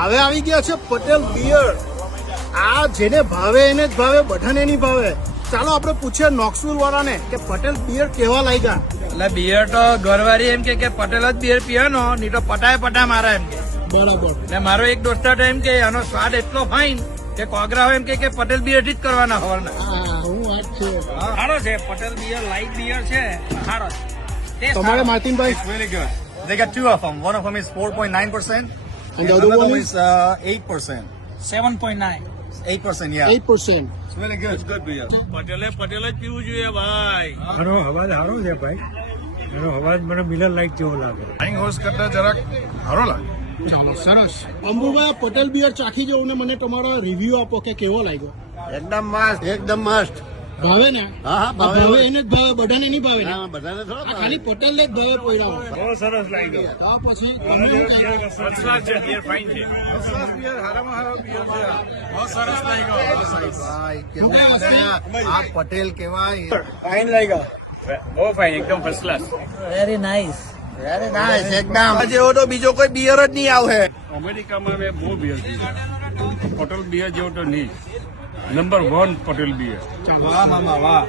હવે આવી ગયા છે પટેલ બિયર. આ જેને ભાવે એને જ ભાવે, બધાને નહીં ભાવે. ચાલો આપણે પૂછીએ નોક્સવિલ વાળાને કે પટેલ બિયર કેવા લાગ્યા. એટલે બિયર તો ઘરવાળી એમ કે પટેલ જ બિયર પીવાનો, નહીં તો પટા મારા એમ કે. બરાબર. એટલે મારો એક દોસ્તાર એમ કે આનો સ્વાદ એટલો ફાઇન કે કોગરા હોય એમ કે પટેલ બિયર થી જ કરવાના હવારના. હું વાત છે. સારો છે પટેલ બિયર, લાઇટ બિયર છે, સારો છે. તમારે માર્ટિનભાઈ? Really good. They got two of them. One of them is 4.9%. And the other another one one is? is 8%. 7.9. 8%, yeah. 8%. It's really good. It's good beer. Patel જ પીવું જોઈએ ભાઈ. એનો અવાજ સારો છે ભાઈ. એનો અવાજ મને મિલર લાઈટ જેવો લાગે. Flying horse કરતા જરાક સારો લાગે. ચાલો, સરસ. અંબુભાઈ પટેલ બિયર ચાખી જાઓ ને મને તમારો રિવ્યુ આપો કે કેવો લાગ્યો. એકદમ મસ્ત, એકદમ મસ્ત. ભાવે ને? હા, ભાવે. ભાવે એને જ ભાવે, બધાને નહીં ભાવે ને? હા, બધાને આ થોડા ખાલી પટેલ જ ભાવે પોયરાઓ. બહુ સરસ લાગ્યો. આ પછી તમને શું લાગ્યું? આ પટેલ કેવાય. ફાઇન લાગ્યો. બહુ ફાઇન, એકદમ ફર્સ્ટ ક્લાસ. વેરી નાઇસ, એકદમ. જેવો તો બીજો કોઈ બિયર જ નહીં આવે. અમેરિકામાં મેં બહુ બિયર પીધા. પટેલ બિયર જેવો તો નહીં. Number 1 Patel beer. વાહ મામા વાહ.